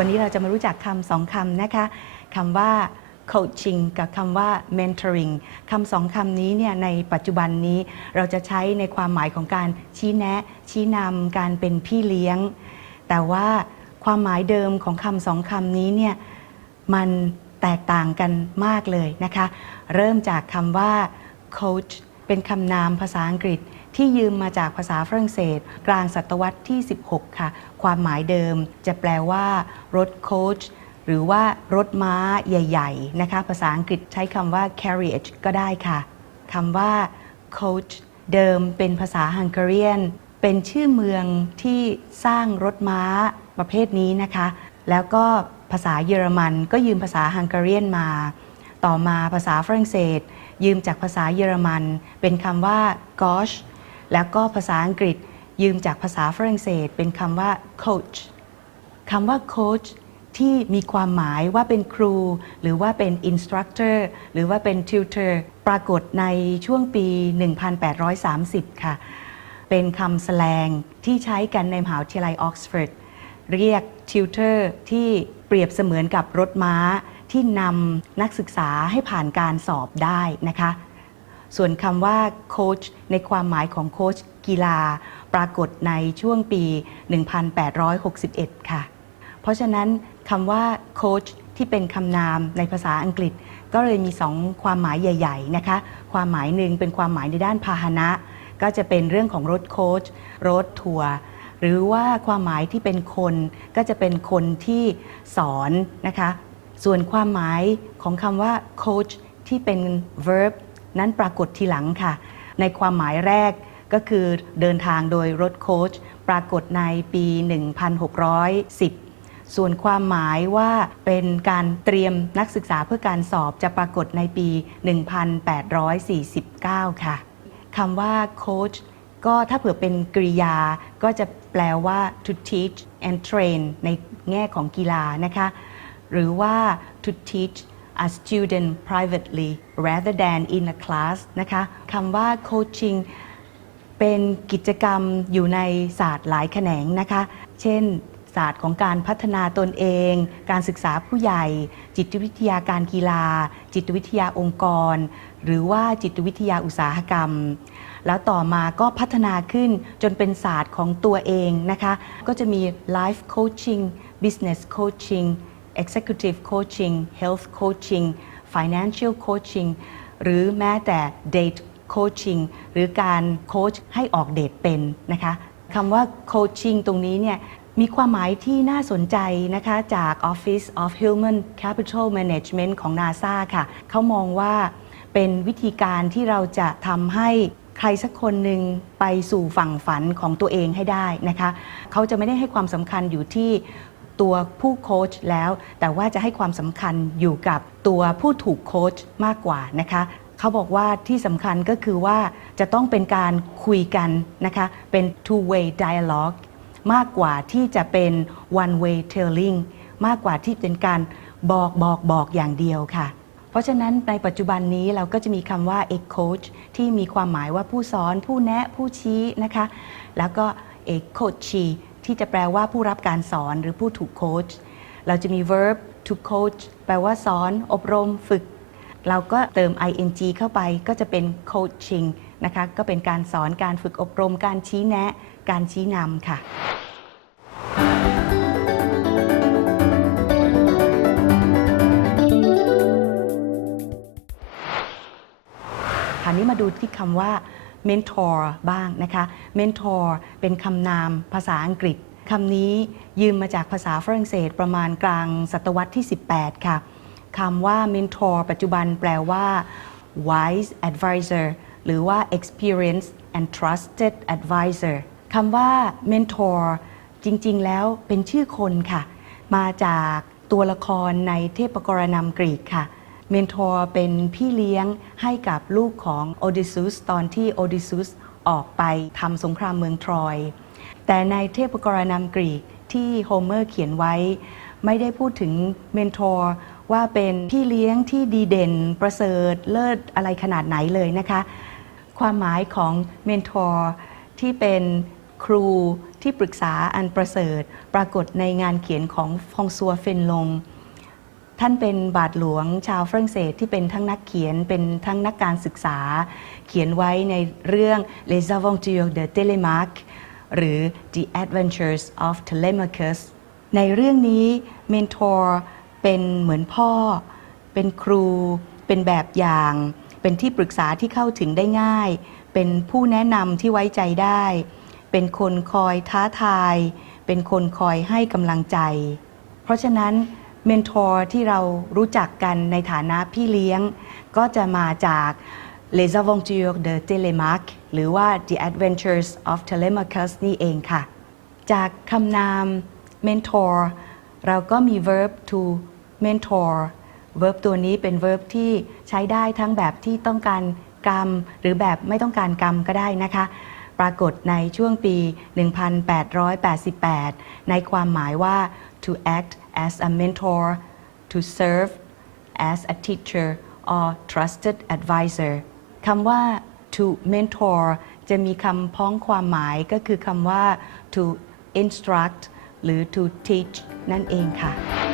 วันี้เราจะมารู้จักคำสองคำนะคะคำว่า coaching กับคำว่า mentoring คำสองคำนี้เนี่ยในปัจจุบันนี้เราจะใช้ในความหมายของการชี้แนะ ชี้นำการเป็นพี่เลี้ยง แต่ว่าความหมายเดิมของคำสองคำนี้เนี่ยมันแตกต่างกันมากเลยนะคะ เริ่มจากคำว่า coach เป็นคำนามภาษาอังกฤษ ที่ยืมมาจากภาษาฝรั่งเศส กลางศตวรรษที่ 16 ค่ะ ความหมายเดิมจะแปลว่า รถโคชหรือว่ารถม้าใหญ่ ๆ นะคะ ภาษาอังกฤษใช้คำว่า carriage ก็ได้ค่ะคำว่า coach เดิมเป็นภาษาฮังการีนเป็นชื่อเมืองที่สร้างรถม้าประเภทนี้นะคะ แล้วก็ภาษาเยอรมันก็ยืมภาษาฮังการีนมา ต่อมาภาษาฝรั่งเศส ยืมจากภาษาเยอรมัน เป็นคำว่า gosh แล้วก็ภาษาอังกฤษยืมจากภาษาฝรั่งเศส เป็นคำว่า coach คำว่า coach ที่มีความหมายว่าเป็นครู หรือว่าเป็น instructor หรือว่าเป็น tutor ปรากฏในช่วงปี 1830 ค่ะ เป็นคำแสลงที่ใช้กันในมหาวิทยาลัยออกซฟอร์ดเรียก tutor ที่เปรียบเสมือนกับรถม้าที่นำนักศึกษาให้ผ่านการสอบได้นะคะ ส่วนคำว่าโค้ชในความหมายของโค้ชกีฬา ปรากฏในช่วงปี 1861 ค่ะ เพราะฉะนั้นคำว่าโค้ชที่เป็นคำนามในภาษาอังกฤษ ก็เลยมีสองความหมายใหญ่ ๆ นะคะ ความหมายหนึ่งเป็นความหมายในด้านพาหนะ ก็จะเป็นเรื่องของรถโค้ชรถทัวร์หรือว่าความหมายที่เป็นคนก็จะเป็นคนที่สอนนะคะ ส่วนความหมายของคำว่า coach ที่เป็น verb นั้นปรากฏทีหลังค่ะ ในความหมายแรกก็คือเดินทางโดยรถโค้ชปรากฏในปี 1610 ส่วนความหมายว่าเป็นการเตรียมนักศึกษาเพื่อการสอบจะปรากฏในปี 1849 ค่ะคำว่า coach ก็ถ้าเผื่อเป็นกริยาก็จะแปลว่า to teach and train ในแง่ของกีฬานะคะ หรือว่า to teach a student privately rather than in a class นะคะคำว่า coaching เป็นกิจกรรมอยู่ในศาสตร์หลายแขนงนะคะ เช่น ศาสตร์ของการพัฒนาตนเอง การศึกษาผู้ใหญ่ จิตวิทยาการกีฬา จิตวิทยาองค์กร หรือว่าจิตวิทยาอุตสาหกรรม แล้วต่อมาก็พัฒนาขึ้นจนเป็นศาสตร์ของตัวเองนะคะ ก็จะมี life coaching business coaching executive coaching health coaching financial coaching หรือแม้แต่ date coaching หรือการโค้ชให้ออกเดทเป็นนะคะคำว่า coaching ตรงนี้เนี่ยมีความหมายที่น่าสนใจนะคะจาก Office of Human Capital Management ของ NASA ค่ะ เขามองว่าเป็นวิธีการที่เราจะทำให้ใครสักคนหนึ่งไปสู่ฝั่งฝันของตัวเองให้ได้นะคะ เขาจะไม่ได้ให้ความสำคัญอยู่ที่ ตัวผู้โค้ชแล้ว แต่ว่าจะให้ความสำคัญอยู่กับตัวผู้ถูกโค้ชมากกว่านะคะเขาบอกว่าที่สำคัญก็คือว่าจะต้องเป็นการคุยกันนะคะเป็น two way dialogue มากกว่าที่จะเป็น one way telling มากกว่าที่เป็นการบอกบอกบอกอย่างเดียวค่ะ เพราะฉะนั้นในปัจจุบันนี้เราก็จะมีคำว่า a coach ที่มีความหมายว่าผู้สอนผู้แนะผู้ชี้นะคะ แล้วก็ a coachee ที่จะแปลว่าผู้รับการสอนหรือผู้ถูกโค้ชเราจะมี verb to coach แปลว่าสอน อบรมฝึก เราก็เติม ing เข้าไปก็จะเป็น coaching นะคะก็เป็นการสอนการฝึกอบรม การชี้แนะ การชี้นำค่ะคราวนี้มาดูที่คำว่า mentor บ้างนะคะ mentor เป็นคำนามภาษาอังกฤษคำนี้ยืมมาจากภาษาฝรั่งเศสประมาณกลางศตวรรษที่ 18 ค่ะคำว่า mentor ปัจจุบันแปลว่า wise advisor หรือว่า experienced and trusted advisor คำว่า mentor จริง ๆ แล้วเป็นชื่อคนค่ะ มาจากตัวละครในเทพกรณำกรีกค่ะ เมนทอร์เป็นพี่เลี้ยงให้กับลูกของโอดิซุสตอนที่โอดิซุสออกไปทำสงครามเมืองทรอย แต่ในเทพกรณำกรีกที่โฮเมอร์เขียนไว้ ไม่ได้พูดถึงเมนทอร์ว่าเป็นพี่เลี้ยงที่ดีเด่น ประเสริฐเลิศอะไรขนาดไหนเลยนะคะ ความหมายของเมนทอร์ที่เป็นครูที่ปรึกษาอันประเสริฐ ปรากฏในงานเขียนของฟองซัวเฟนลง ท่านเป็นบาทหลวงชาวฝรั่งเศสที่เป็นทั้งนักเขียนเป็นทั้งนักการศึกษา เขียนไว้ในเรื่อง Les Aventures de Télémaque หรือ The Adventures of Telemachus ในเรื่องนี้เมนทอร์เป็นเหมือนพ่อ เป็นครู เป็นแบบอย่าง เป็นที่ปรึกษาที่เข้าถึงได้ง่าย เป็นผู้แนะนำที่ไว้ใจได้ เป็นคนคอยท้าทาย เป็นคนคอยให้กำลังใจ เพราะฉะนั้น เมนทอร์ที่เรารู้จักกันในฐานะพี่เลี้ยง ก็จะมาจาก Les Aventures de Télémaque หรือว่า The Adventures of Telemachus นี่เองค่ะ จากคำนาม mentor เราก็มี verb to mentor verb ตัวนี้เป็น verb ที่ใช้ได้ทั้งแบบที่ต้องการกรรม หรือแบบไม่ต้องการกรรมก็ได้นะคะ ปรากฏในช่วงปี 1888 ในความหมายว่า to act as a mentor to serve as a teacher or trusted advisor คำว่า to mentor จะมีคำพ้องความหมายก็คือคำว่า to instruct หรือ to teach นั่นเองค่ะ